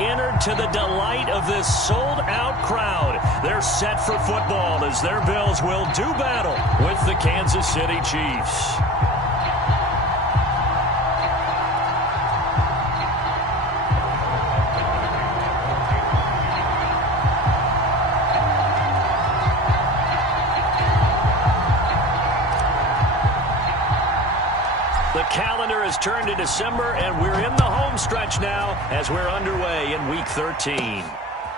entered to the delight of this sold-out crowd. They're set for football as their Bills will do battle with the Kansas City Chiefs. The calendar has turned to December, and we're in the home stretch now as we're underway in Week 13.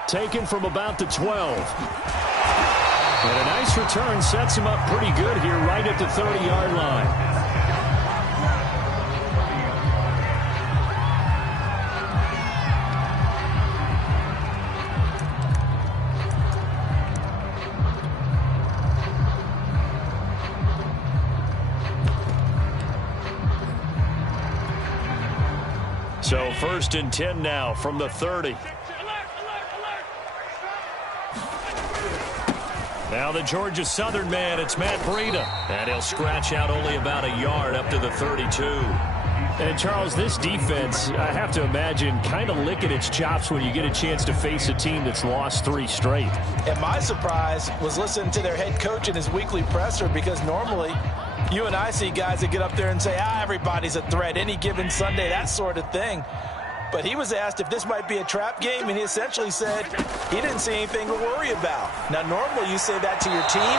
Taken from about the 12. And a nice return sets him up pretty good here right at the 30-yard line. So 1st and 10 now from the 30. Now the Georgia Southern man, it's Matt Breida. And he'll scratch out only about a yard up to the 32. And, Charles, this defense, I have to imagine, kind of licking its chops when you get a chance to face a team that's lost 3 straight. And my surprise was listening to their head coach in his weekly presser, because normally you and I see guys that get up there and say, everybody's a threat, any given Sunday, that sort of thing. But he was asked if this might be a trap game, and he essentially said he didn't see anything to worry about. Now, normally you say that to your team,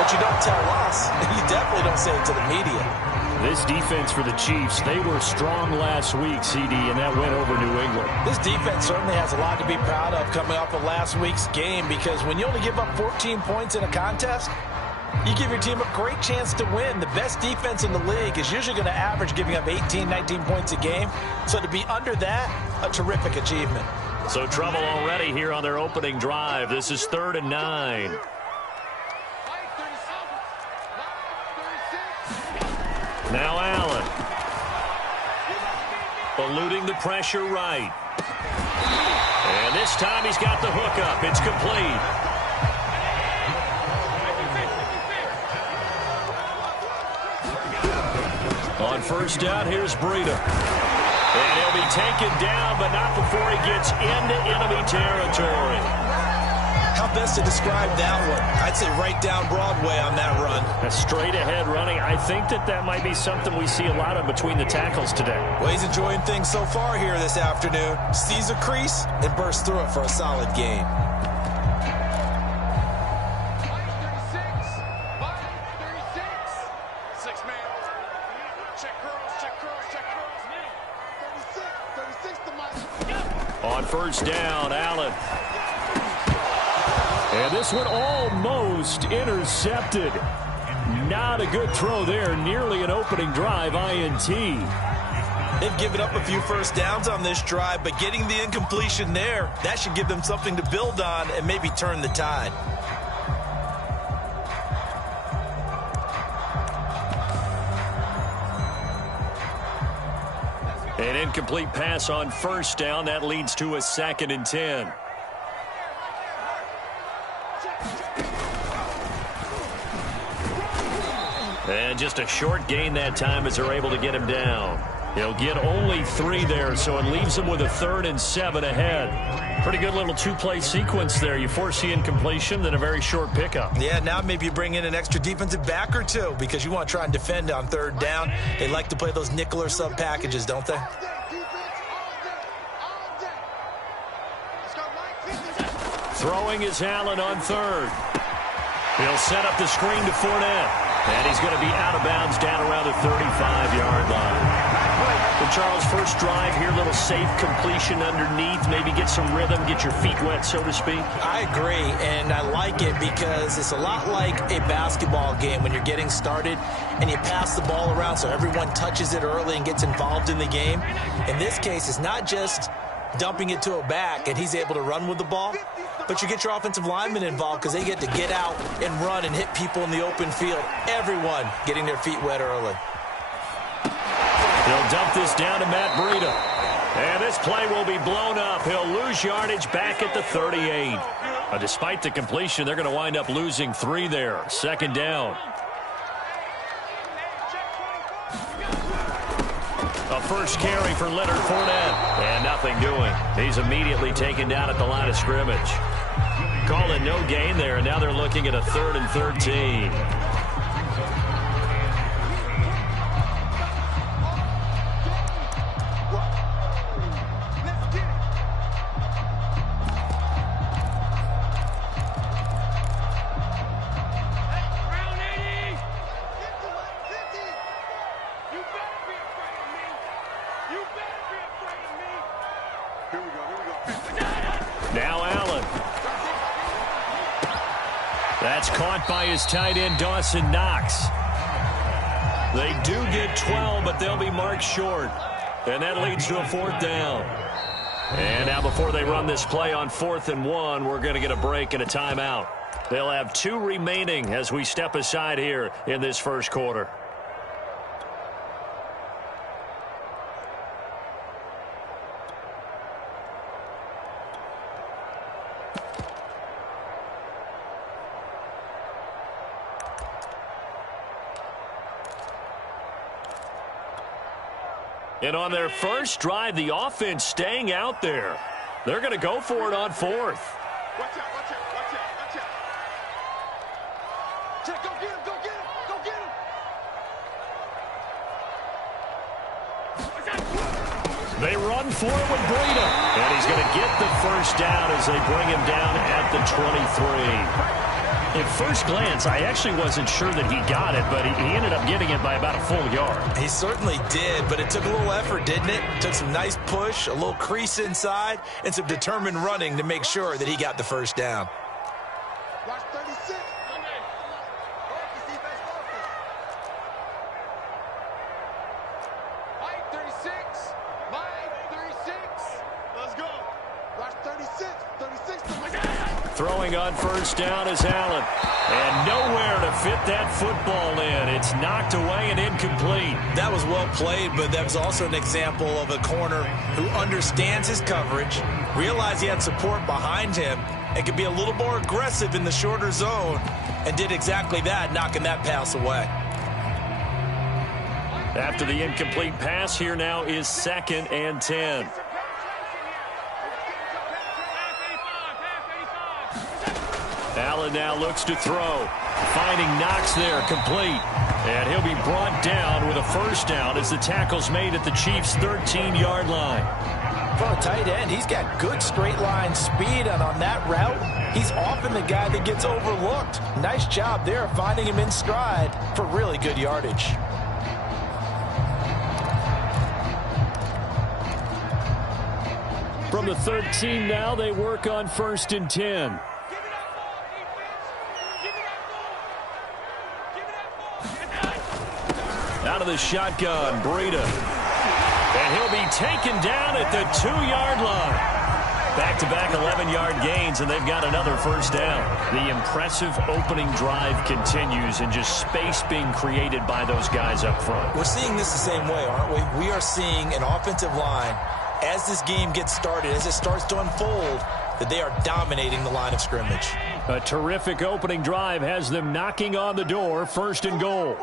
but you don't tell us. You definitely don't say it to the media. This defense for the Chiefs, they were strong last week, CD, and that went over New England. This defense certainly has a lot to be proud of coming off of last week's game, because when you only give up 14 points in a contest, you give your team a great chance to win. The best defense in the league is usually going to average giving up 18, 19 points a game. So to be under that, a terrific achievement. So trouble already here on their opening drive. This is 3rd and 9. Now Allen. Eluding the pressure right. And this time he's got the hook up. It's complete. On 1st down, here's Breida. And he'll be taken down, but not before he gets into enemy territory. How best to describe that one? I'd say right down Broadway on that run. A straight-ahead running. I think that might be something we see a lot of between the tackles today. Well, he's enjoying things so far here this afternoon. Sees a crease and bursts through it for a solid gain. On 1st down, Allen. And this one almost intercepted. Not a good throw there. Nearly an opening drive, INT. They've given up a few first downs on this drive, but getting the incompletion there, that should give them something to build on and maybe turn the tide. An incomplete pass on 1st down. That leads to a 2nd and 10. And just a short gain that time as they're able to get him down. He'll get only 3 there, so it leaves him with a 3rd and 7 ahead. Pretty good little 2-play sequence there. You force the incompletion, then a very short pickup. Yeah, now maybe you bring in an extra defensive back or two because you want to try and defend on 3rd down. They like to play those nickel or sub packages, don't they? Throwing is Allen on 3rd. He'll set up the screen to Fournette. And he's going to be out of bounds down around the 35-yard line. And Charles, first drive here, little safe completion underneath, maybe get some rhythm, get your feet wet, so to speak. I agree, and I like it because it's a lot like a basketball game when you're getting started and you pass the ball around so everyone touches it early and gets involved in the game. In this case, it's not just dumping it to a back and he's able to run with the ball, but you get your offensive linemen involved because they get to get out and run and hit people in the open field. Everyone getting their feet wet early. He'll dump this down to Matt Breida. And this play will be blown up. He'll lose yardage back at the 38. Despite the completion, they're going to wind up losing 3 there. 2nd down. A first carry for Leonard Fournette. And nothing doing. He's immediately taken down at the line of scrimmage. Call it no gain there, and now they're looking at a 3rd and 13. Now Allen. That's caught by his tight end, Dawson Knox. They do get 12, but they'll be marked short. And that leads to a 4th down. And now before they run this play on 4th and 1, we're going to get a break and a timeout. They'll have 2 remaining as we step aside here in this first quarter. And on their first drive, the offense staying out there. They're going to go for it on 4th. Watch out, watch out, watch out, watch out. Check, go get him, go get him, go get him. They run for it with Breida. And he's going to get the first down as they bring him down at the 23. At first glance, I actually wasn't sure that he got it, but he ended up getting it by about a full yard. He certainly did, but it took a little effort, didn't it? Took some nice push, a little crease inside, and some determined running to make sure that he got the first down. Watch 36. Mike 36. Mike 36. Let's go. Watch 36. 36. Throwing on first down is Allen. And nowhere to fit that football in. It's knocked away and incomplete. That was well played, but that was also an example of a corner who understands his coverage, realized he had support behind him, and could be a little more aggressive in the shorter zone, and did exactly that, knocking that pass away. After the incomplete pass, here now is 2nd and 10. Allen now looks to throw. Finding Knox there, complete. And he'll be brought down with a first down as the tackle's made at the Chiefs' 13-yard line. For a tight end, he's got good straight line speed, and on that route, he's often the guy that gets overlooked. Nice job there finding him in stride for really good yardage. From the 13 now, they work on 1st and 10. Out of the shotgun, Breida. And he'll be taken down at the 2-yard line. Back-to-back 11-yard gains, and they've got another first down. The impressive opening drive continues, and just space being created by those guys up front. We're seeing this the same way, aren't we? We are seeing an offensive line, as this game gets started, as it starts to unfold, that they are dominating the line of scrimmage. A terrific opening drive has them knocking on the door, 1st and goal.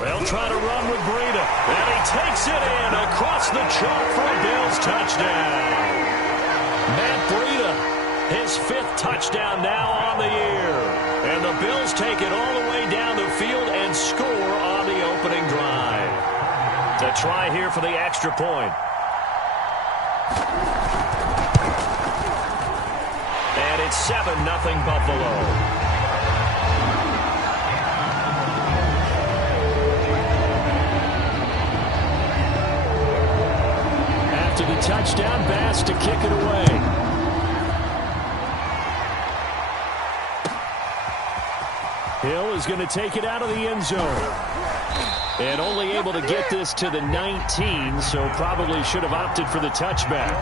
They'll try to run with Breida. And he takes it in across the chalk for a Bills touchdown. Matt Breida, his 5th touchdown now on the year. And the Bills take it all the way down the field and score on the opening drive. To try here for the extra point. And it's 7-0 Buffalo. The touchdown, Bass to kick it away. Hill is going to take it out of the end zone. And only able to get this to the 19, so probably should have opted for the touchback.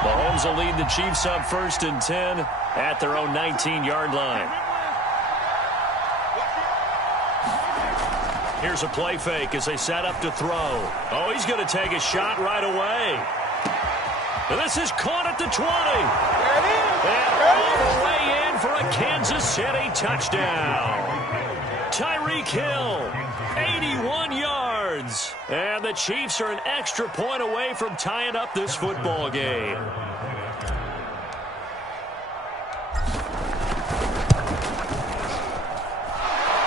Mahomes will lead the Chiefs up 1st and 10 at their own 19-yard line. Here's a play fake as they set up to throw. Oh, he's going to take a shot right away. This is caught at the 20. And all the way in for a Kansas City touchdown. Tyreek Hill, 81 yards. And the Chiefs are an extra point away from tying up this football game.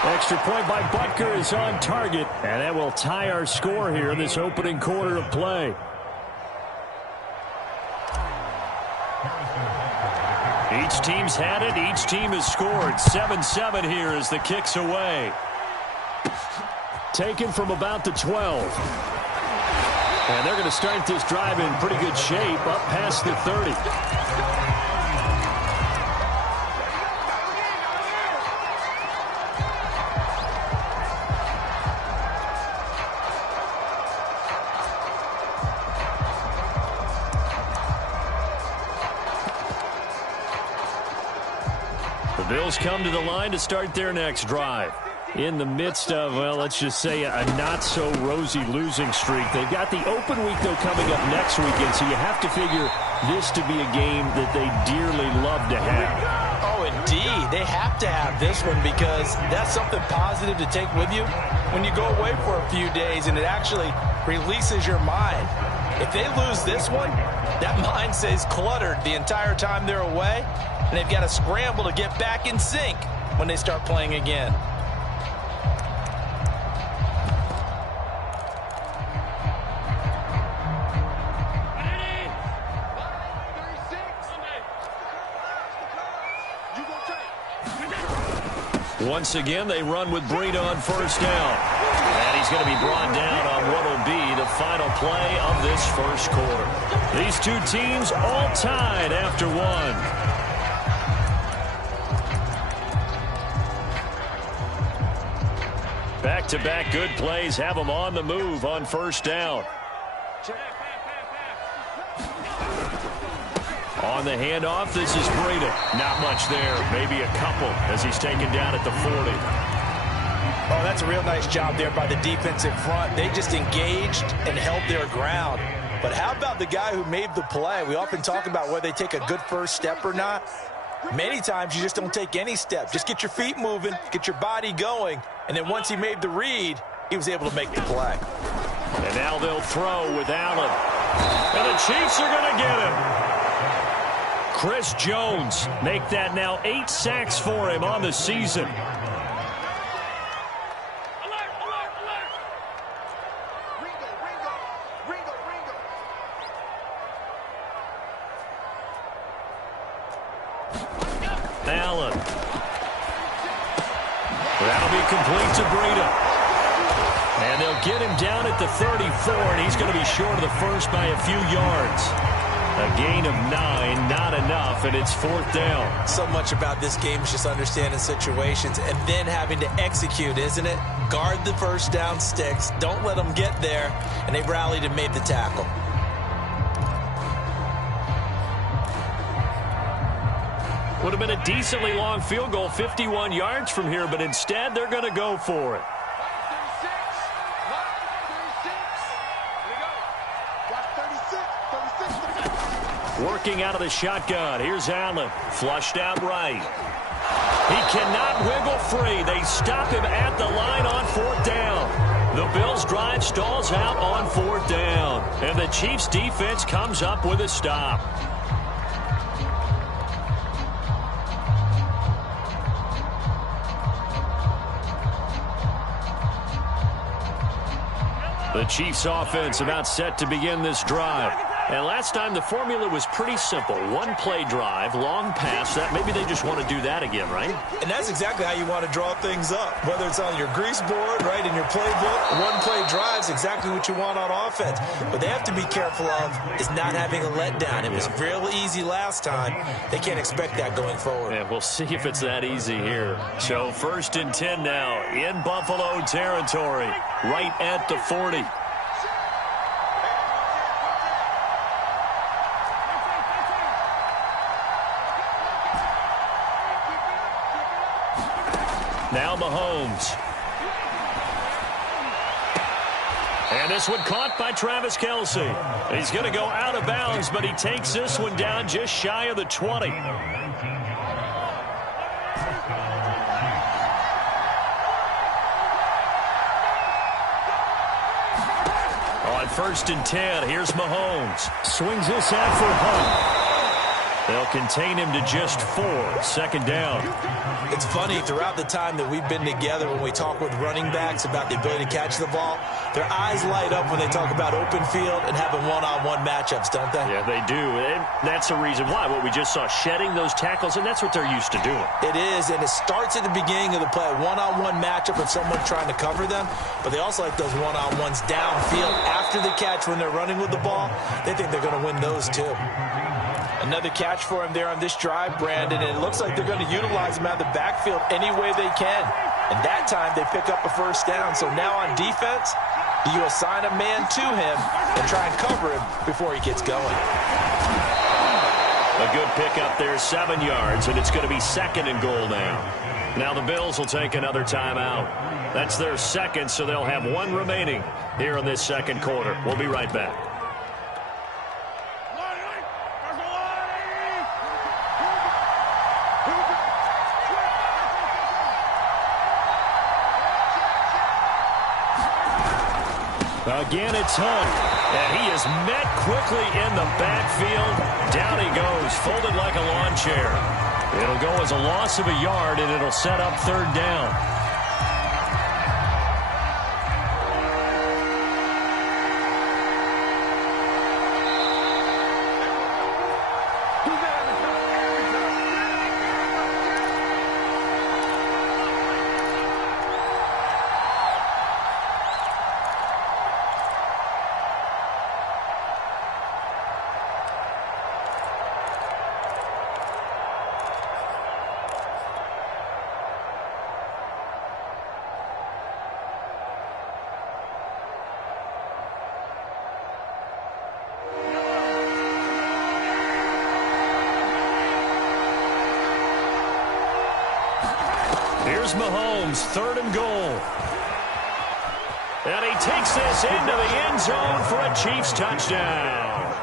Extra point by Butker is on target. And that will tie our score here in this opening quarter of play. Each team's had it. Each team has scored. 7-7 here as the kick's away. Taken from about the 12. And they're going to start this drive in pretty good shape up past the 30. The Bills come to the line to start their next drive. In the midst of, well, let's just say a not-so-rosy losing streak. They've got the open week, though, coming up next weekend, so you have to figure this to be a game that they dearly love to have. Oh, indeed. They have to have this one because that's something positive to take with you when you go away for a few days, and it actually releases your mind. If they lose this one, that mind stays cluttered the entire time they're away, and they've got to scramble to get back in sync when they start playing again. Once again, they run with Breida on first down. And he's going to be brought down on what will be the final play of this first quarter. These two teams all tied after one. Back-to-back good plays have them on the move on first down. On the handoff, this is Breida. Not much there. Maybe a couple as he's taken down at the 40. Oh, that's a real nice job there by the defensive front. They just engaged and held their ground. But how about the guy who made the play? We often talk about whether they take a good first step or not. Many times you just don't take any step. Just get your feet moving, get your body going, and then once he made the read, he was able to make the play. And now they'll throw with Allen. And the Chiefs are going to get him. Chris Jones make that now 8 sacks for him on the season. Alert, alert, alert. Ringo. Allen. That'll be complete to Breida. And they'll get him down at the 34, and he's going to be short of the first by a few yards. A gain of 9, not enough, and it's fourth down. So much about this game is just understanding situations and then having to execute, isn't it? Guard the first down sticks. Don't let them get there. And they rallied and made the tackle. Would have been a decently long field goal, 51 yards from here, but instead they're going to go for it. Working out of the shotgun. Here's Allen. Flushed out right. He cannot wiggle free. They stop him at the line on fourth down. The Bills' drive stalls out on fourth down. And the Chiefs' defense comes up with a stop. The Chiefs' offense about set to begin this drive. And last time the formula was pretty simple. One play drive, long pass. That maybe they just want to do that again, right? And that's exactly how you want to draw things up. Whether it's on your grease board, right, in your playbook, one play drive is exactly what you want on offense. What they have to be careful of is not having a letdown. It was real easy last time. They can't expect that going forward. Yeah, we'll see if it's that easy here. So 1st and 10 now in Buffalo territory, right at the 40. Now Mahomes. And this one caught by Travis Kelce. He's going to go out of bounds, but he takes this one down just shy of the 20. On 1st and 10, here's Mahomes. Swings this out for Hunt. They'll contain him to just 4. 2nd down. It's funny, throughout the time that we've been together, when we talk with running backs about the ability to catch the ball, their eyes light up when they talk about open field and having one-on-one matchups, don't they? Yeah, they do. And that's the reason why. What we just saw, shedding those tackles, and that's what they're used to doing. It is, and it starts at the beginning of the play. One-on-one matchup with someone trying to cover them, but they also like those one-on-ones downfield after the catch when they're running with the ball. They think they're going to win those too. Another catch for him there on this drive, Brandon, and it looks like they're going to utilize him out of the backfield any way they can. And that time they pick up a 1st down. So now on defense, you assign a man to him and try and cover him before he gets going. A good pickup there, 7 yards, and it's going to be 2nd and goal now. Now the Bills will take another timeout. That's their 2nd, so they'll have 1 remaining here in this 2nd quarter. We'll be right back. Again, it's Hunt, and he is met quickly in the backfield. Down he goes, folded like a lawn chair. It'll go as a loss of a yard, and it'll set up 3rd down. Here's Mahomes, 3rd and goal. And he takes this into the end zone for a Chiefs touchdown.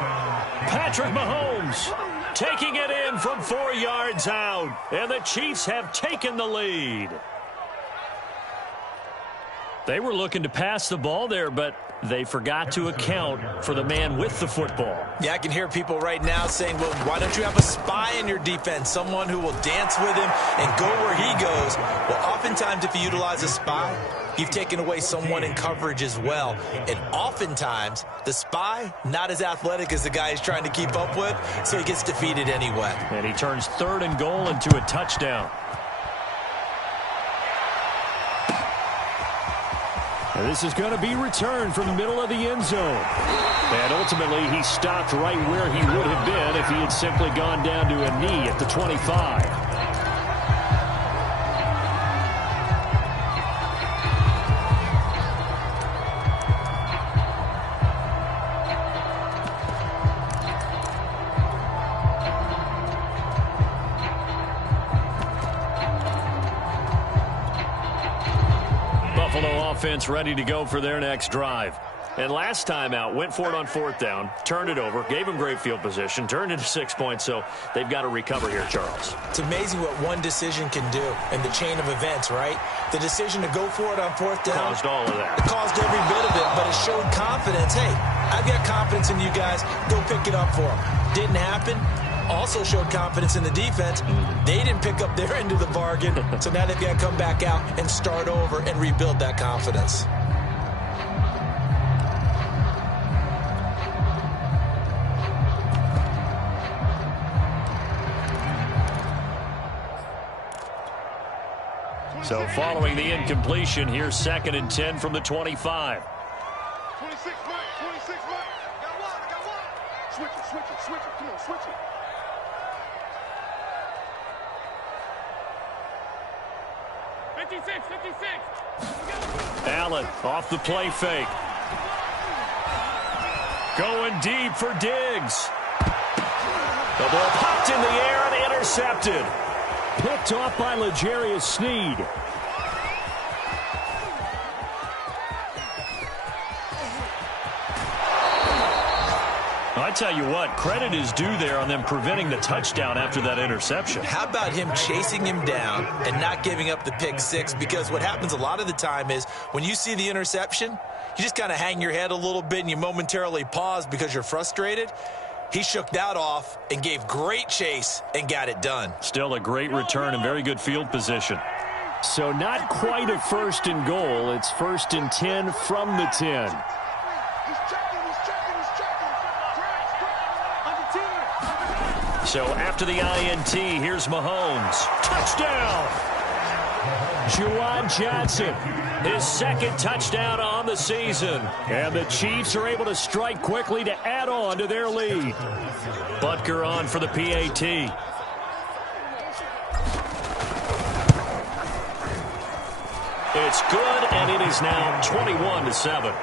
Patrick Mahomes taking it in from 4 yards out. And the Chiefs have taken the lead. They were looking to pass the ball there, but they forgot to account for the man with the football. Yeah, I can hear people right now saying, well, why don't you have a spy in your defense, someone who will dance with him and go where he goes? Well, oftentimes if you utilize a spy, you've taken away someone in coverage as well. And oftentimes, the spy, not as athletic as the guy he's trying to keep up with, so he gets defeated anyway. And he turns 3rd and goal into a touchdown. And this is going to be returned from the middle of the end zone. And ultimately, he stopped right where he would have been if he had simply gone down to a knee at the 25. Offense ready to go for their next drive. And last time out, went for it on 4th down, turned it over, gave them great field position, turned it to 6 points, so they've got to recover here, Charles. It's amazing what one decision can do in the chain of events, right? The decision to go for it on 4th down caused all of that. It caused every bit of it, but it showed confidence. Hey, I've got confidence in you guys. Go pick it up for them. Didn't happen. Also showed confidence in the defense. They didn't pick up their end of the bargain, so now they've got to come back out and start over and rebuild that confidence. So following the incompletion, here's 2nd and 10 from the 25. 26, Mike. 26, Mike. I got one. Switch it. Come on, switch it. Allen off the play fake. Going deep for Diggs. The ball popped in the air and intercepted. Picked off by L'Jarius Sneed. tell you what, credit is due there on them preventing the touchdown after that interception. How about him chasing him down and not giving up the pick six? Because what happens a lot of the time is when you see the interception, you just kind of hang your head a little bit and you momentarily pause because you're frustrated. He shook that off and gave great chase and got it done. Still a great return and very good field position. So not quite a 1st and goal. It's 1st and 10 from the 10. So after the INT, here's Mahomes. Touchdown! Juwan Johnson, His 2nd touchdown on the season. and the Chiefs are able to strike quickly to add on to their lead. Butker on for the PAT. It's good, and it is now 21-7.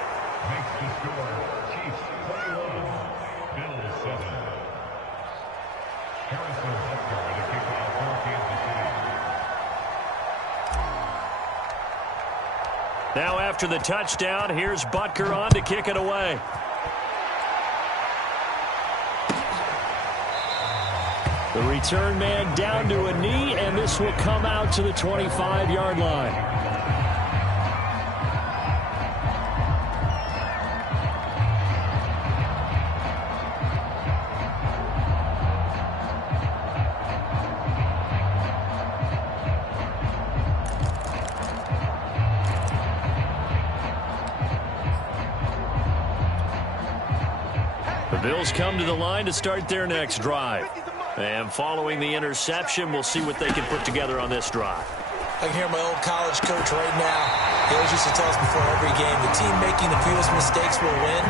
Now after the touchdown, here's Butker on to kick it away. The return man down to a knee, and this will come out to the 25-yard line. The Bills come to the line to start their next drive. And following the interception, we'll see what they can put together on this drive. I can hear my old college coach right now. He always used to tell us before every game, the team making the fewest mistakes will win.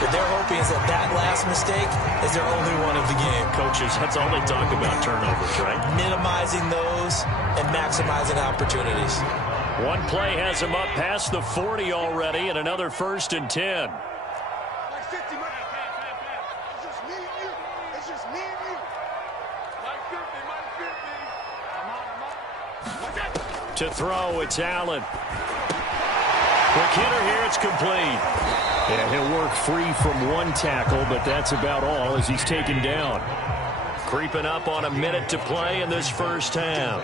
What they're hoping is that that last mistake is their only one of the game. Coaches, that's all they talk about, turnovers, right? Minimizing those and maximizing opportunities. One play has them up past the 40 already, and another 1st and 10. Like 50, man. It's just me and you. It's just me and you. Like 50, like 50. I'm out. To throw, it's Allen. Quick hitter here, it's complete. And he'll work free from one tackle, but that's about all as he's taken down. Creeping up on a minute to play in this first half.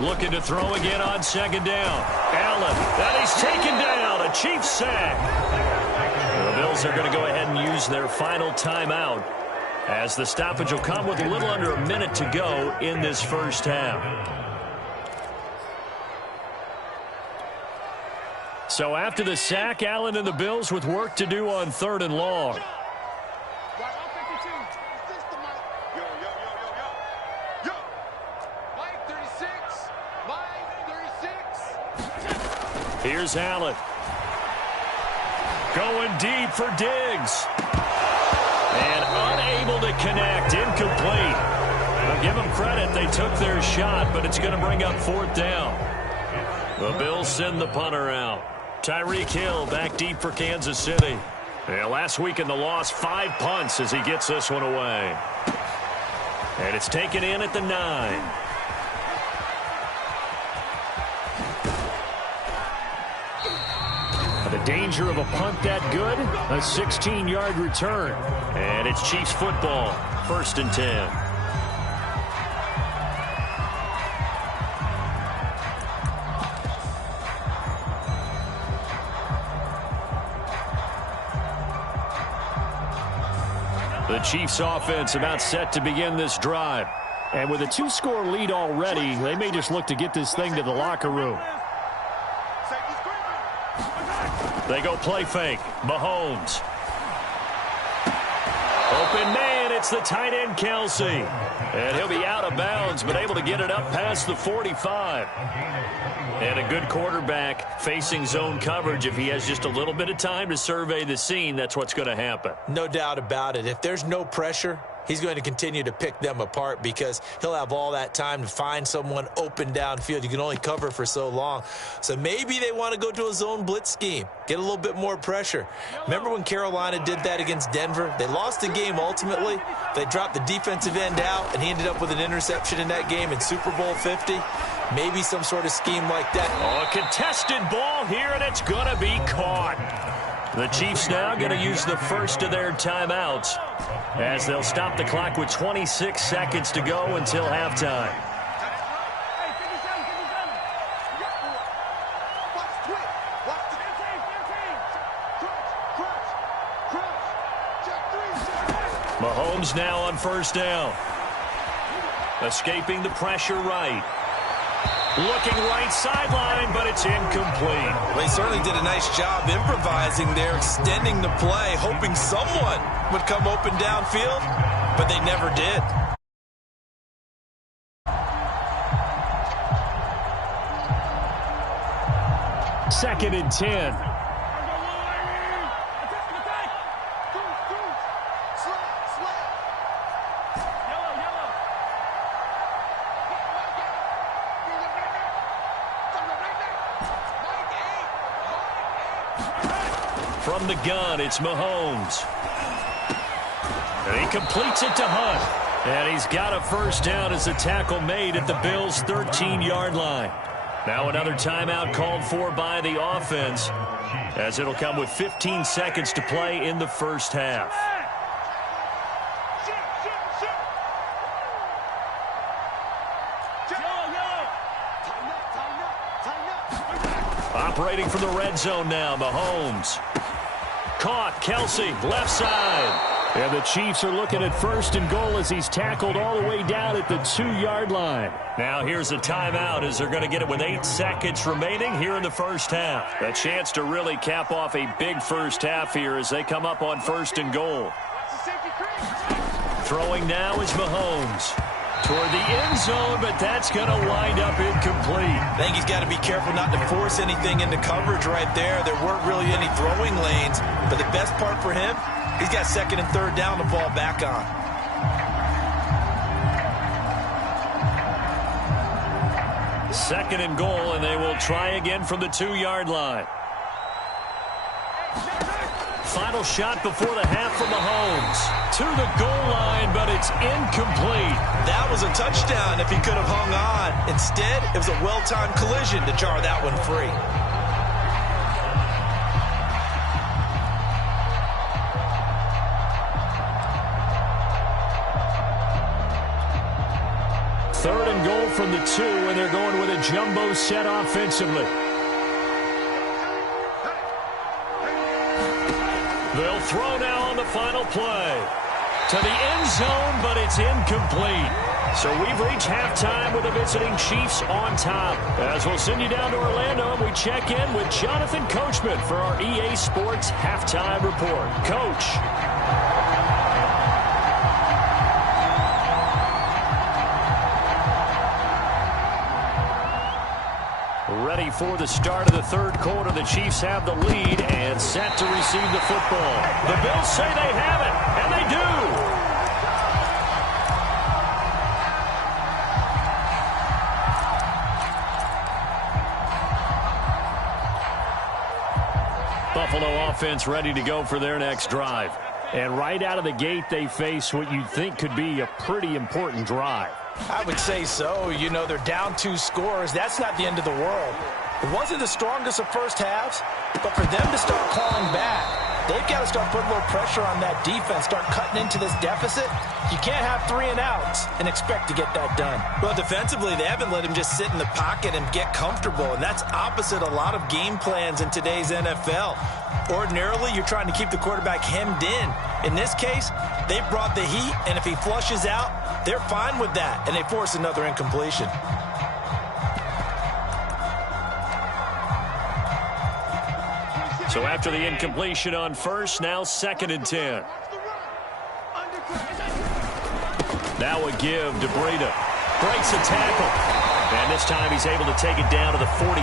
Looking to throw again on 2nd down. Allen, and he's taken down. A Chiefs sack. The Bills are going to go ahead and use their final timeout as the stoppage will come with a little under a minute to go in this first half. So after the sack, Allen and the Bills with work to do on 3rd and long. Here's Allen. Going deep for Diggs. And unable to connect. Incomplete. I'll give them credit. They took their shot, but it's going to bring up 4th down. The Bills send the punter out. Tyreek Hill back deep for Kansas City. Yeah, last week in the loss, 5 punts as he gets this one away. And it's taken in at the 9. The danger of a punt that good, a 16-yard return. And it's Chiefs football, 1st and 10. The Chiefs offense about set to begin this drive. And with a 2-score lead already, they may just look to get this thing to the locker room. They go play fake. Mahomes. Open man, it's the tight end Kelsey. And he'll be out of bounds, but able to get it up past the 45. And a good quarterback facing zone coverage. If he has just a little bit of time to survey the scene, that's what's going to happen. No doubt about it. If there's no pressure, he's going to continue to pick them apart because he'll have all that time to find someone open downfield. You can only cover for so long. So maybe they want to go to a zone blitz scheme, get a little bit more pressure. Remember when Carolina did that against Denver? They lost the game ultimately. They dropped the defensive end out, and he ended up with an interception in that game in Super Bowl 50. Maybe some sort of scheme like that. Oh, a contested ball here, and it's going to be caught. The Chiefs now going to use the first of their timeouts as they'll stop the clock with 26 seconds to go until halftime. Mahomes now on first down. Escaping the pressure right. Looking right sideline, but it's incomplete. Well, he certainly did a nice job improvising there, extending the play, hoping someone would come open downfield, but they never did. Second and 10. From the gun, it's Mahomes. And he completes it to Hunt. And he's got a first down as the tackle made at the Bills' 13-yard line. Now another timeout called for by the offense, as it'll come with 15 seconds to play in the first half. Operating from the red zone now, Mahomes. Caught, Kelsey, left side. And the Chiefs are looking at first and goal as he's tackled all the way down at the 2-yard line. Now here's a timeout as they're going to get it with 8 seconds remaining here in the first half. A chance to really cap off a big first half here as they come up on first and goal. Throwing now is Mahomes. Toward the end zone, but that's going to wind up incomplete. I think he's got to be careful not to force anything into coverage right there. There weren't really any throwing lanes, but the best part for him, he's got second and third down to fall back on. Second and goal, and they will try again from the 2-yard line. Final shot before the half from Mahomes. To the goal line, but it's incomplete. That was a touchdown if he could have hung on. Instead, it was a well-timed collision to jar that one free. Third and goal from the 2, and they're going with a jumbo set offensively. They'll throw now on the final play. To the end zone, but it's incomplete. So we've reached halftime with the visiting Chiefs on top. As we'll send you down to Orlando, and we check in with Jonathan Coachman for our EA Sports Halftime Report. Coach. Ready for the start of the third quarter. The Chiefs have the lead and set to receive the football. The Bills say they have it, and they do. Buffalo offense ready to go for their next drive. And right out of the gate, they face what you'd think could be a pretty important drive. I would say so. You know, they're down 2 scores. That's not the end of the world. It wasn't the strongest of first halves, but for them to start clawing back, they've got to start putting a little pressure on that defense, start cutting into this deficit. You can't have 3 and outs and expect to get that done. Well, defensively, they haven't let him just sit in the pocket and get comfortable, and that's opposite a lot of game plans in today's NFL. Ordinarily, you're trying to keep the quarterback hemmed in. In this case, they brought the heat, and if he flushes out, they're fine with that, and they force another incompletion. So after the incompletion on first, now second and 10. Now a give to Breida. Breaks a tackle. And this time he's able to take it down to the 42.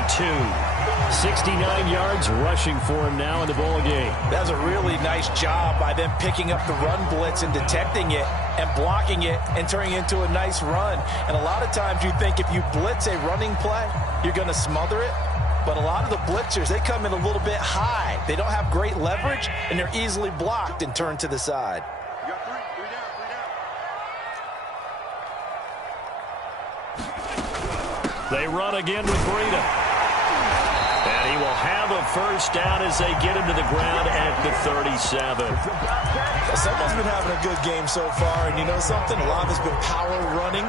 69 yards rushing for him now in the ball game. That's a really nice job by them picking up the run blitz and detecting it and blocking it and turning it into a nice run. And a lot of times you think if you blitz a running play, you're going to smother it. But a lot of the blitzers, they come in a little bit high. They don't have great leverage, and they're easily blocked and turned to the side. You got three down. They run again with Breida. And he will have a first down as they get him to the ground at the 37. Someone's been having a good game so far, and you know something? A lot of it's been power running.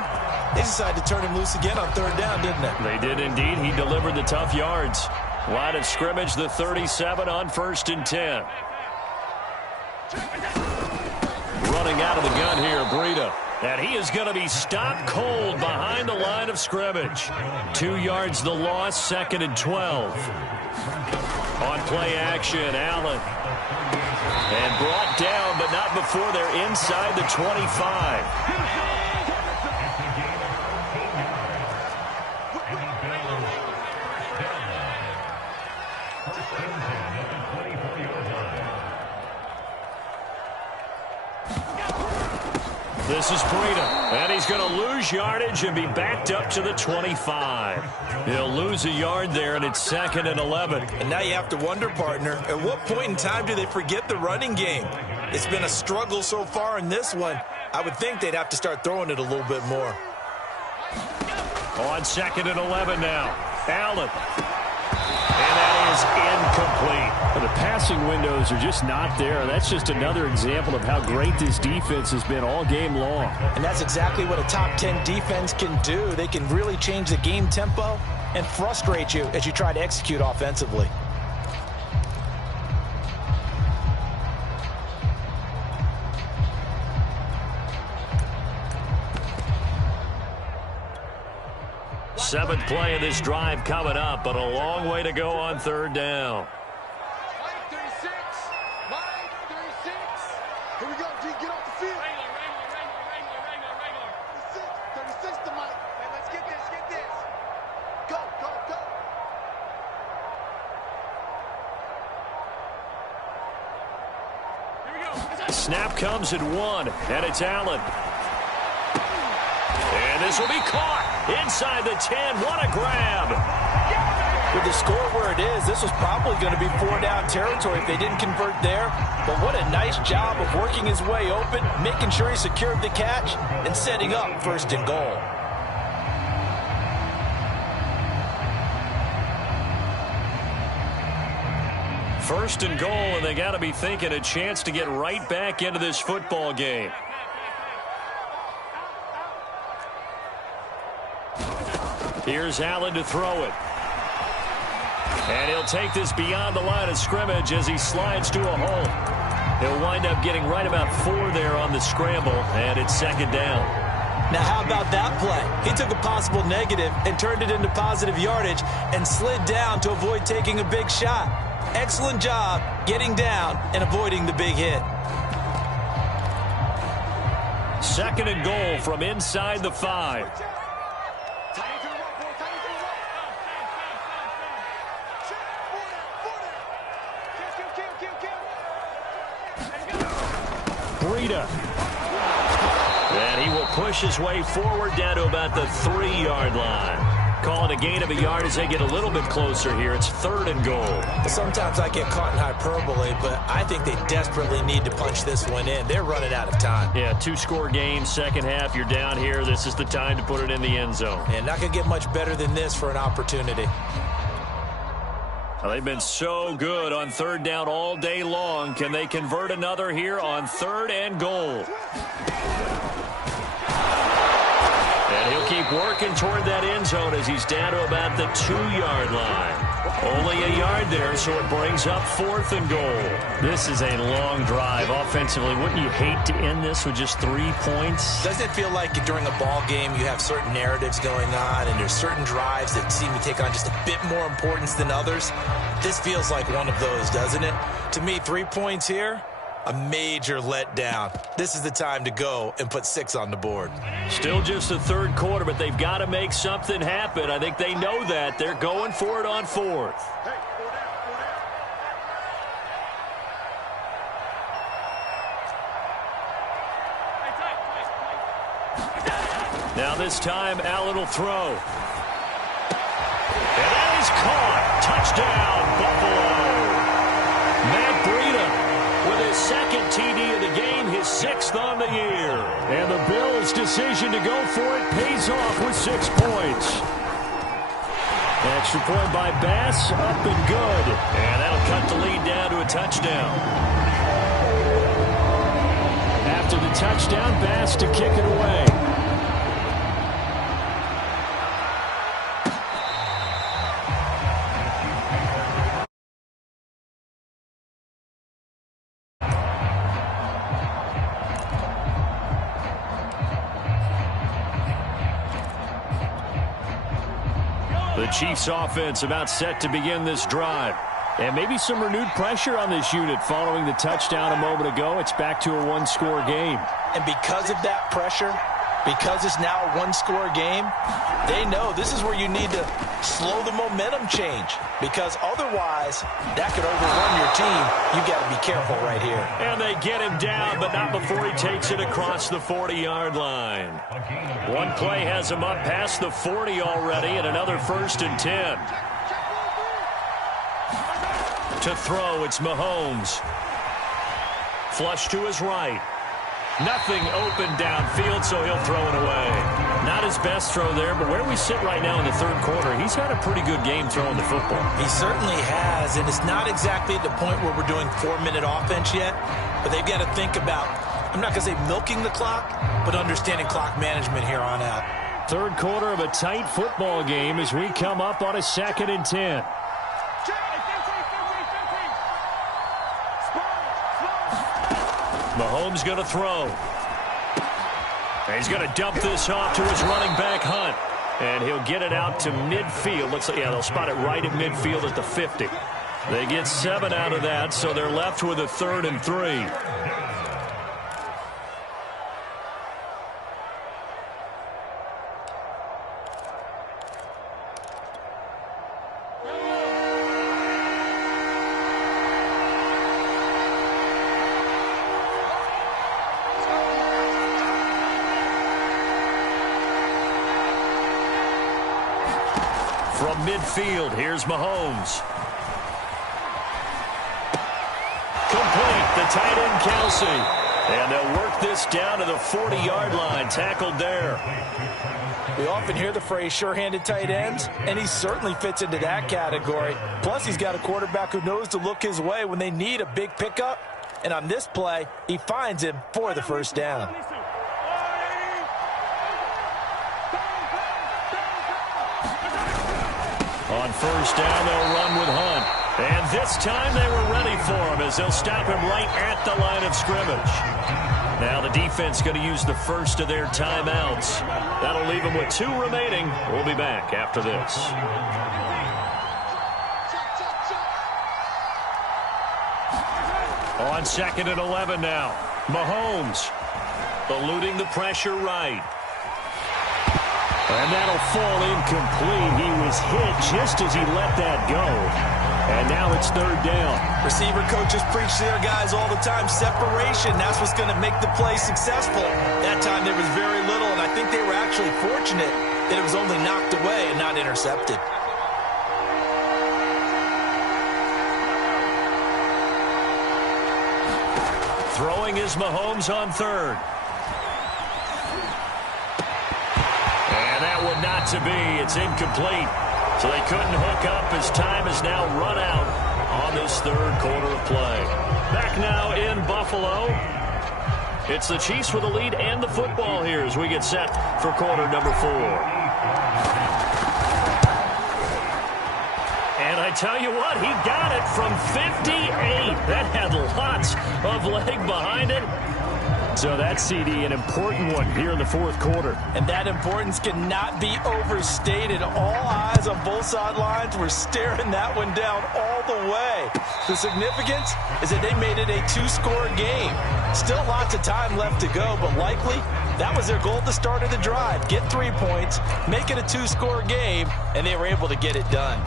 They decided to turn him loose again on third down, didn't they? They did indeed. He delivered the tough yards. Line of scrimmage, the 37 on 1st and 10. Running out of the gun here, Breida. And he is going to be stopped cold behind the line of scrimmage. 2 yards the loss, 2nd and 12. On play action, Allen. And brought down, but not before they're inside the 25. This is Breida, and he's going to lose yardage and be backed up to the 25. He'll lose a yard there, and it's 2nd and 11. And now you have to wonder, partner, at what point in time do they forget the running game? It's been a struggle so far in this one. I would think they'd have to start throwing it a little bit more. On 2nd and 11 now, Allen. And that is incomplete. The passing windows are just not there. That's just another example of how great this defense has been all game long. And that's exactly what a top 10 defense can do. They can really change the game tempo and frustrate you as you try to execute offensively. Seventh play of this drive coming up, but a long way to go on third down. Mike 36. Mike 36. Here we go, G. Get off the field. Regular. 36 to Mike. Man, let's get this. Go. Here we go. Snap comes at 1, and it's Allen. And this will be caught inside the 10. What a grab. With the score where it is, this was probably going to be 4-down territory if they didn't convert there. But what a nice job of working his way open, making sure he secured the catch, and setting up 1st and goal. First and goal, and they got to be thinking a chance to get right back into this football game. Here's Allen to throw it. And he'll take this beyond the line of scrimmage as he slides to a hole. He'll wind up getting right about 4 there on the scramble, and it's 2nd down. Now, how about that play? He took a possible negative and turned it into positive yardage and slid down to avoid taking a big shot. Excellent job getting down and avoiding the big hit. 2nd and goal from inside the 5. Breida. And he will push his way forward down to about the 3-yard line. Calling a gain of a yard as they get a little bit closer here. It's 3rd and goal. Sometimes I get caught in hyperbole, but I think they desperately need to punch this one in. They're running out of time. Yeah, 2-score game, second half. You're down here. This is the time to put it in the end zone. And not going to get much better than this for an opportunity. Well, they've been so good on 3rd down all day long. Can they convert another here on 3rd and goal? And he'll keep working toward that end zone as he's down to about the 2-yard line. Only a yard there, so it brings up 4th and goal. This is a long drive offensively. Wouldn't you hate to end this with just 3 points? Doesn't it feel like during a ball game you have certain narratives going on and there's certain drives that seem to take on just a bit more importance than others? This feels like one of those, doesn't it? To me, 3 points here, a major letdown. This is the time to go and put 6 on the board. Still just the third quarter, but they've got to make something happen. I think they know that. They're going for it on fourth. Now this time, Allen will throw. And that is caught. Touchdown, Buffalo. Matt Breida with his second TD of the game, his 6th on the year. And the Bills' decision to go for it pays off with 6 points. Extra point by Bass, up and good. And that'll cut the lead down to a touchdown. After the touchdown, Bass to kick it away. The Chiefs offense about set to begin this drive. And maybe some renewed pressure on this unit following the touchdown a moment ago. It's back to a one-score game. And because of that pressure, because it's now a one-score game, they know this is where you need to slow the momentum change. Because otherwise, that could overrun your team. You've got to be careful right here. And they get him down, but not before he takes it across the 40-yard line. One play has him up past the 40 already, and another 1st and 10. To throw, it's Mahomes. Flush to his right. Nothing open downfield, so he'll throw it away. Not his best throw there, but where we sit right now in the third quarter, he's had a pretty good game throwing the football. He certainly has, and it's not exactly at the point where we're doing 4-minute offense yet, but they've got to think about, I'm not going to say milking the clock, but understanding clock management here on out. Third quarter of a tight football game as we come up on a 2nd and 10. Mahomes going to throw. And he's going to dump this off to his running back, Hunt. And he'll get it out to midfield. Looks like, yeah, they'll spot it right at midfield at the 50. They get 7 out of that, so they're left with a 3rd and 3. From midfield, here's Mahomes. Complete, the tight end Kelsey. And they'll work this down to the 40-yard line, tackled there. We often hear the phrase sure-handed tight ends, and he certainly fits into that category. Plus, he's got a quarterback who knows to look his way when they need a big pickup. And on this play, he finds him for the 1st down. On 1st down, they'll run with Hunt. And this time they were ready for him as they'll stop him right at the line of scrimmage. Now the defense going to use the first of their timeouts. That'll leave them with 2 remaining. We'll be back after this. On 2nd and 11 now. Mahomes eluding the pressure right. And that'll fall incomplete. He was hit just as he let that go. And now it's 3rd down. Receiver coaches preach to their guys all the time. Separation, that's what's going to make the play successful. That time there was very little, and I think they were actually fortunate that it was only knocked away and not intercepted. Throwing is Mahomes on 3rd. And that one not to be. It's incomplete. So they couldn't hook up as time has now run out on this 3rd quarter of play. Back now in Buffalo. It's the Chiefs with the lead and the football here as we get set for quarter number 4. And I tell you what, he got it from 58. That had lots of leg behind it. So that CD, an important one here in the fourth quarter. And that importance cannot be overstated. All eyes on both sidelines were staring that one down all the way. The significance is that they made it a two-score game. Still lots of time left to go, but likely that was their goal at the start of the drive. Get 3 points, make it a two-score game, and they were able to get it done.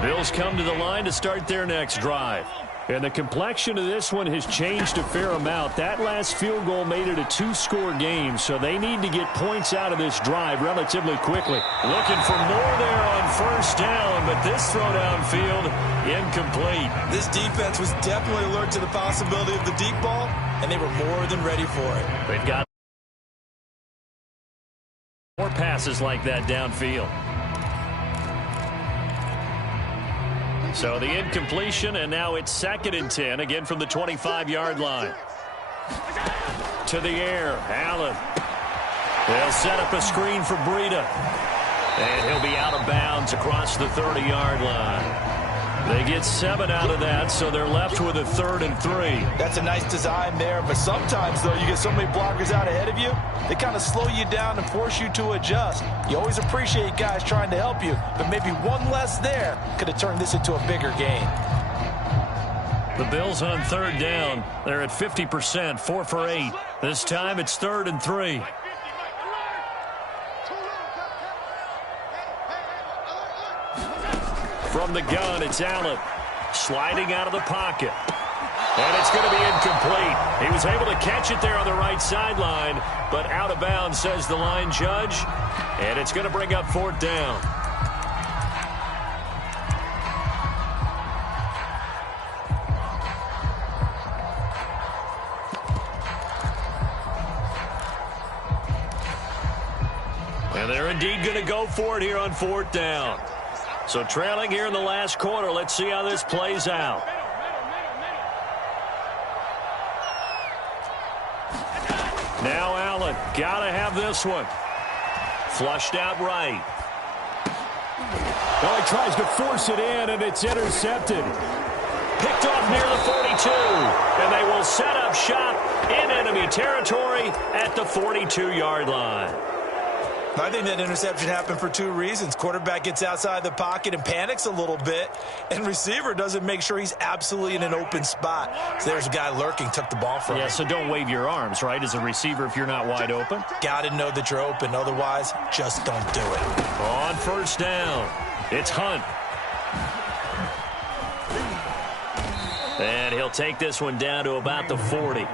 Bills come to the line to start their next drive. And the complexion of this one has changed a fair amount. That last field goal made it a two-score game, so they need to get points out of this drive relatively quickly. Looking for more there on first down, but this throw downfield incomplete. This defense was definitely alert to the possibility of the deep ball, and they were more than ready for it. They've got more passes like that downfield. So the incompletion, and now it's 2nd and 10, again from the 25-yard line. To the air, Allen. They'll set up a screen for Breida. And he'll be out of bounds across the 30-yard line. They get 7 out of that, so they're left with a 3rd and 3. That's a nice design there, but sometimes, though, you get so many blockers out ahead of you, they kind of slow you down and force you to adjust. You always appreciate guys trying to help you, but maybe one less there could have turned this into a bigger game. The Bills on 3rd down. They're at 50%, 4 for 8. This time it's 3rd and 3. From the gun, it's Allen. Sliding out of the pocket. And it's going to be incomplete. He was able to catch it there on the right sideline, but out of bounds, says the line judge. And it's going to bring up 4th down. And they're indeed going to go for it here on 4th down. So trailing here in the last quarter. Let's see how this plays out. Now Allen, gotta have this one. Flushed out right. Oh, he tries to force it in, and it's intercepted. Picked off near the 42, and they will set up shop in enemy territory at the 42-yard line. I think that interception happened for 2 reasons. Quarterback gets outside the pocket and panics a little bit, and receiver doesn't make sure he's absolutely in an open spot. So there's a guy lurking, took the ball from him. Yeah, so don't wave your arms, right, as a receiver if you're not wide open. Got to know that you're open. Otherwise, just don't do it. On 1st down, it's Hunt. And he'll take this one down to about the 40.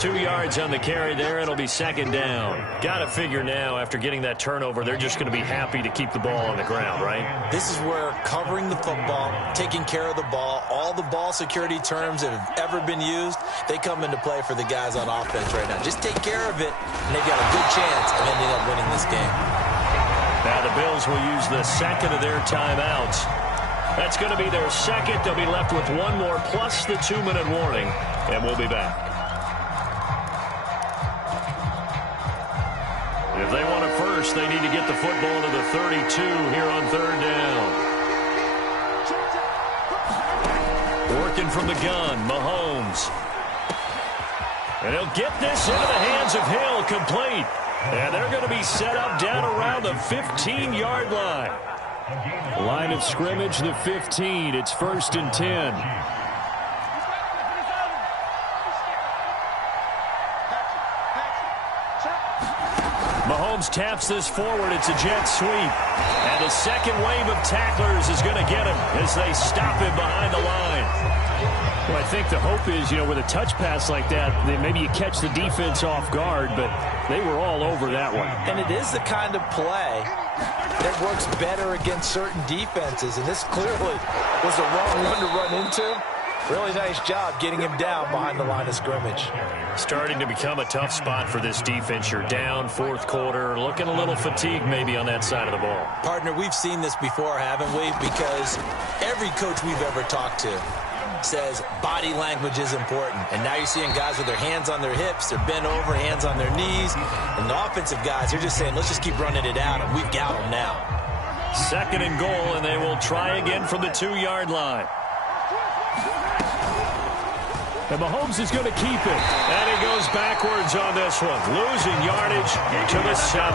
2 yards on the carry there. It'll be 2nd down. Got to figure now, after getting that turnover, they're just going to be happy to keep the ball on the ground, right? This is where covering the football, taking care of the ball, all the ball security terms that have ever been used, they come into play for the guys on offense right now. Just take care of it, and they've got a good chance of ending up winning this game. Now the Bills will use the 2nd of their timeouts. That's going to be their 2nd. They'll be left with 1 more plus the 2-minute warning, and we'll be back. If they want it first, they need to get the football to the 32 here on 3rd down. Working from the gun, Mahomes. And he'll get this into the hands of Hill, complete. And they're going to be set up down around the 15-yard line. Line of scrimmage, the 15. It's 1st and 10. Mahomes taps this forward. It's a jet sweep. And the second wave of tacklers is going to get him as they stop him behind the line. Well, I think the hope is, with a touch pass like that, then maybe you catch the defense off guard, but they were all over that one. And it is the kind of play that works better against certain defenses, and this clearly was the wrong one to run into. Really nice job getting him down behind the line of scrimmage. Starting to become a tough spot for this defense. You're down fourth quarter, looking a little fatigued maybe on that side of the ball. Partner, we've seen this before, haven't we? Because every coach we've ever talked to says body language is important. And now you're seeing guys with their hands on their hips, they're bent over, hands on their knees. And the offensive guys, they're just saying, let's just keep running it out, and we've got them now. Second and goal, and they will try again from the 2-yard line. And Mahomes is going to keep it. And he goes backwards on this one, losing yardage to the 7.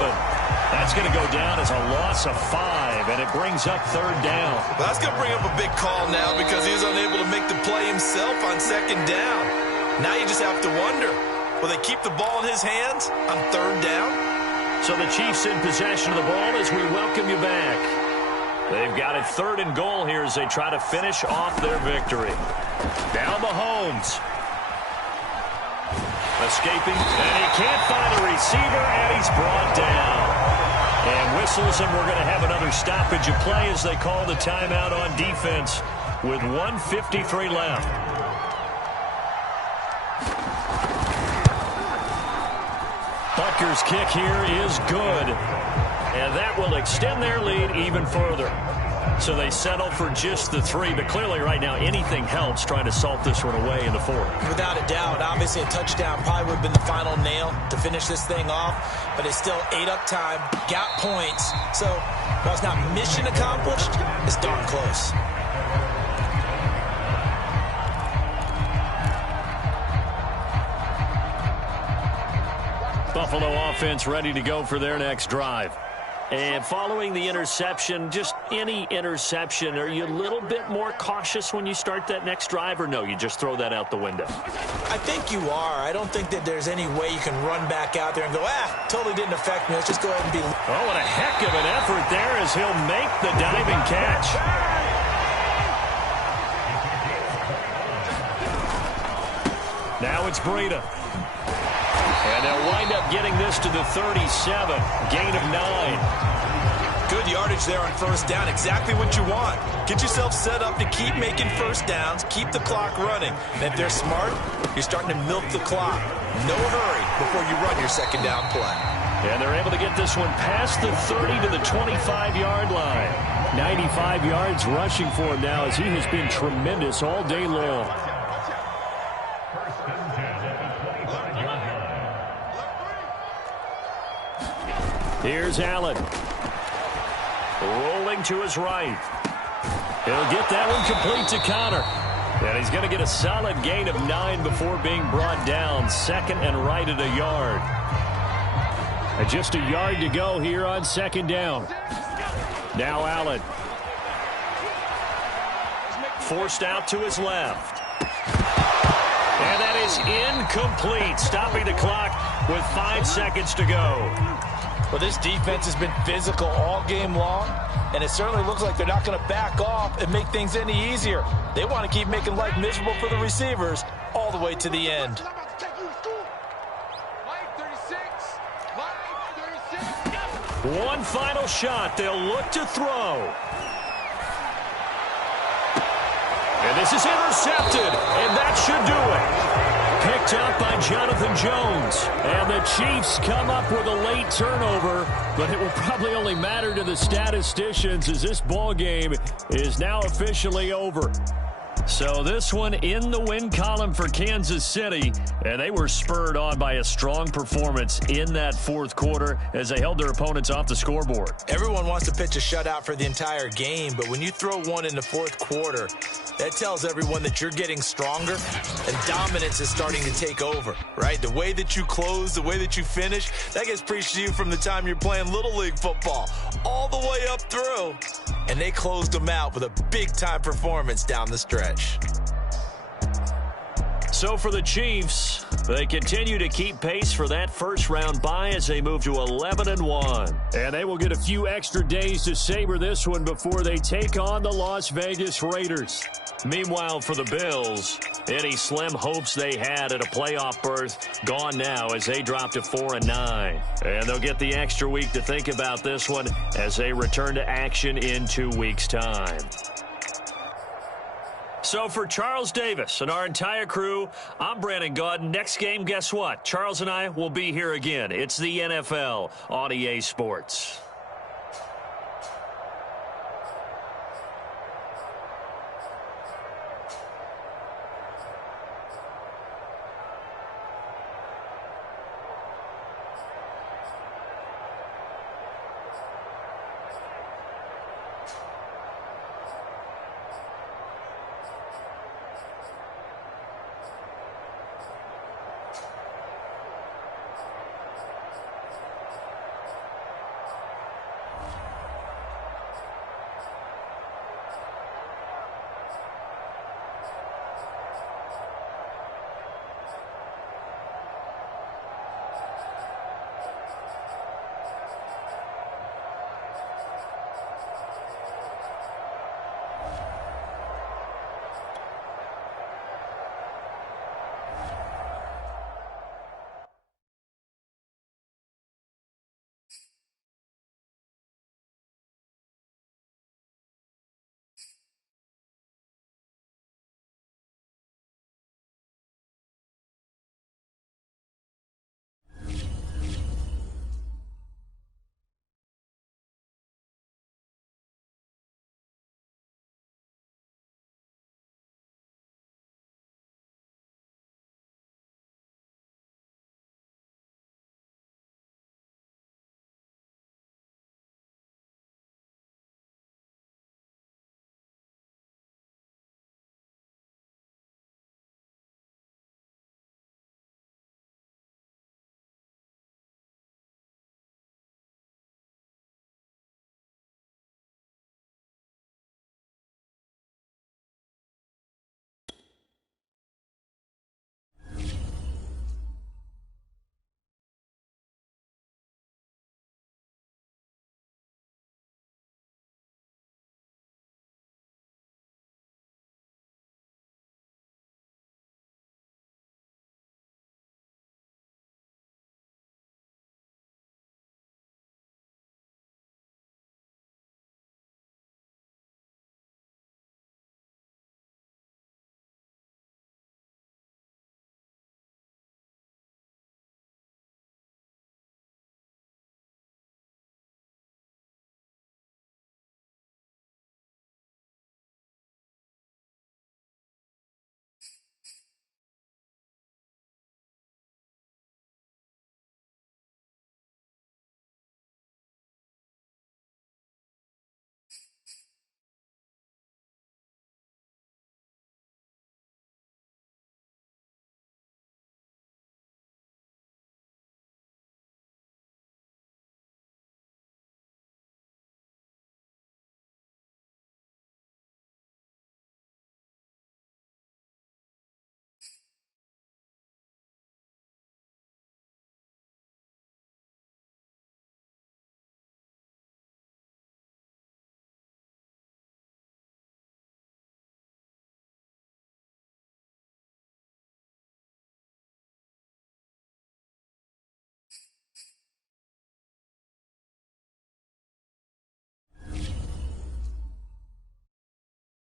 That's going to go down as a loss of 5, and it brings up third down. Well, that's going to bring up a big call now because he was unable to make the play himself on second down. Now you just have to wonder, will they keep the ball in his hands on third down? So the Chiefs in possession of the ball as we welcome you back. They've got it third and goal here as they try to finish off their victory. Now Mahomes. Escaping, and he can't find a receiver, and he's brought down. And whistles, and we're going to have another stoppage of play as they call the timeout on defense with 1:53 left. Butker's kick here is good, and that will extend their lead even further. So they settle for just the 3, but clearly right now anything helps trying to salt this one away in the 4th. Without a doubt, obviously a touchdown probably would have been the final nail to finish this thing off, but it's still ate up time, got points. So while it's not mission accomplished, it's darn close. Buffalo offense ready to go for their next drive. And following the interception, just any interception, are you a little bit more cautious when you start that next drive, or no, you just throw that out the window? I think you are. I don't think that there's any way you can run back out there and go, totally didn't affect me. Let's just go ahead and be... Oh, what a heck of an effort there as he'll make the diving catch. Now it's Breida. And they'll wind up getting this to the 37. Gain of 9. Good yardage there on first down. Exactly what you want. Get yourself set up to keep making first downs, keep the clock running. And if they're smart, you're starting to milk the clock. No hurry before you run your second down play. And they're able to get this one past the 30 to the 25-yard line. 95 yards rushing for him now as he has been tremendous all day long. Here's Allen. Rolling to his right. He'll get that one complete to Connor. And he's going to get a solid gain of 9 before being brought down. Second and right at a yard. And just a yard to go here on second down. Now Allen. Forced out to his left. And that is incomplete. Stopping the clock with 5 seconds to go. Well, this defense has been physical all game long, and it certainly looks like they're not going to back off and make things any easier. They want to keep making life miserable for the receivers all the way to the end. One final shot. They'll look to throw. And this is intercepted, and that should do it. Picked up by Jonathan Jones. And the Chiefs come up with a late turnover, but it will probably only matter to the statisticians as this ball game is now officially over. So this one in the win column for Kansas City, and they were spurred on by a strong performance in that fourth quarter as they held their opponents off the scoreboard. Everyone wants to pitch a shutout for the entire game, but when you throw one in the fourth quarter, that tells everyone that you're getting stronger and dominance is starting to take over, right? The way that you close, the way that you finish, that gets preached to you from the time you're playing Little League football all the way up through. And they closed them out with a big-time performance down the stretch. So for the Chiefs, they continue to keep pace for that first-round bye as they move to 11-1. And they will get a few extra days to savor this one before they take on the Las Vegas Raiders. Meanwhile, for the Bills, any slim hopes they had at a playoff berth gone now as they drop to 4-9. And they'll get the extra week to think about this one as they return to action in 2 weeks' time. So for Charles Davis and our entire crew, I'm Brandon Gaudin. Next game, guess what? Charles and I will be here again. It's the NFL on EA Sports.